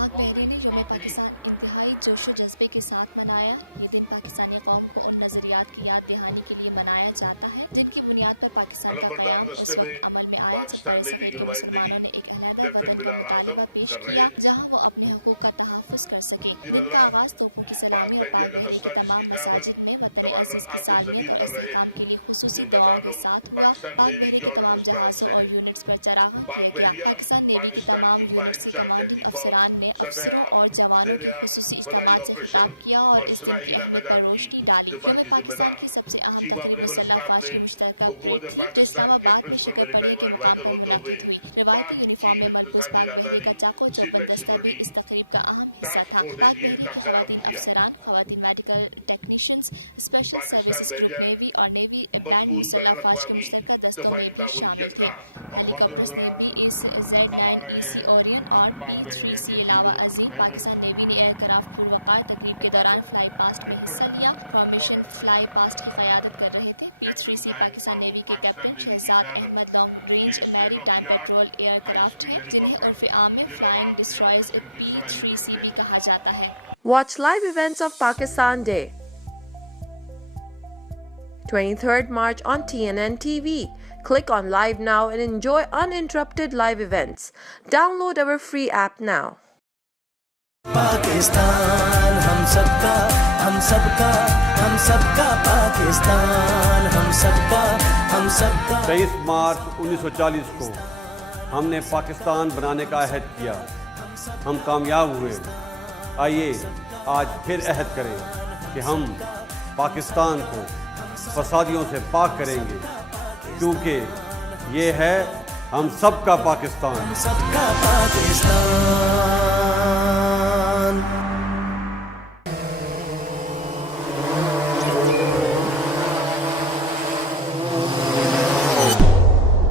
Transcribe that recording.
پاک بحریہ نے یوم پاکستان انتہائی جوش و جذبے کے ساتھ منایا۔ یہ دن پاکستانی قوم کو ان نظریات کی یاد دہانی کے لیے منایا جاتا ہے جن کی بنیاد پر پاکستان کا قیام اس وقت عمل میں آیا جب بر صغیر کے مسلمانوں نے ایک علیحدہ وطن کا مطالبہ پیش کیا جہاں وہ اپنے حقوق کا تحفظ کر سکیں۔ دن کا آغاز توپوں کی سلامی اور پاک بحریہ کی تمام مساجد میں وطن عزیز کی سالمیت اور استحکام کے لیے خصوصی دعاؤں کے ساتھ ہوا۔ پاک بحریہ کے تمام جہازوں اور یونٹس پر چراغاں کیا گیا۔ پاکستان نیوی کی تمام یونٹس کے کمانڈنگ افسران نے افسروں اور جوانوں کی خصوصی اجتماعات سے خطاب کیا اور اس دن کی اہمیت پر روشنی ڈالی۔ یوم پاکستان کی سب سے اہم تقریب مسلح افواج کی مشترکہ پریڈ تھی جو اسلام آباد میں شکر پڑیے کے مقام پر منعقد ہوئی۔ روایتی یونیفارم میں ملبوس پاک بحریہ کا چاق و چوبند دستہ بھی اس تقریب کا اہم حصہ تھا۔ پاک بحریہ کی خواتین افسران، خواتین medical technicians, special services group navy اور نیوی بینڈ مسلح افواج کے مشترکہ دستوں میں بھی شامل تھے۔ ہیلی کاپٹرز نے بھی اس Z9EC اوریون اور P3C علاوہ ازیں پاکستان نیوی نے ایئر کرافٹ پروقار تقریب کے دوران فلائی پاسٹ میں حصہ لیا۔ فارمیشن فلائی پاسٹ کی قیادت کر رہے تھے P3C پاکستان نیوی کے captain Shahzad Ahmed long range maritime patrol aircraft ہیں جنہیں عرف عام میں فلائنگ ڈسٹرائرز P3C بھی کہا جاتا ہے۔ Watch live events of Pakistan Day 23rd March on TNN TV. Click on Live Now and enjoy uninterrupted live events. Download our free app now. Pakistan ہم سب کا، ہم سب کا، ہم سب کا پاکستان، ہم سب کا، ہم سب کا۔ 23 مارچ 1940 کو ہم نے پاکستان بنانے کا عہد کیا، ہم کامیاب ہوئے۔ آئیے آج پھر عہد کریں کہ ہم پاکستان کو فسادیوں سے پاک کریں گے، کیونکہ یہ ہے ہم سب کا پاکستان۔ ہم سب کا پاکستان۔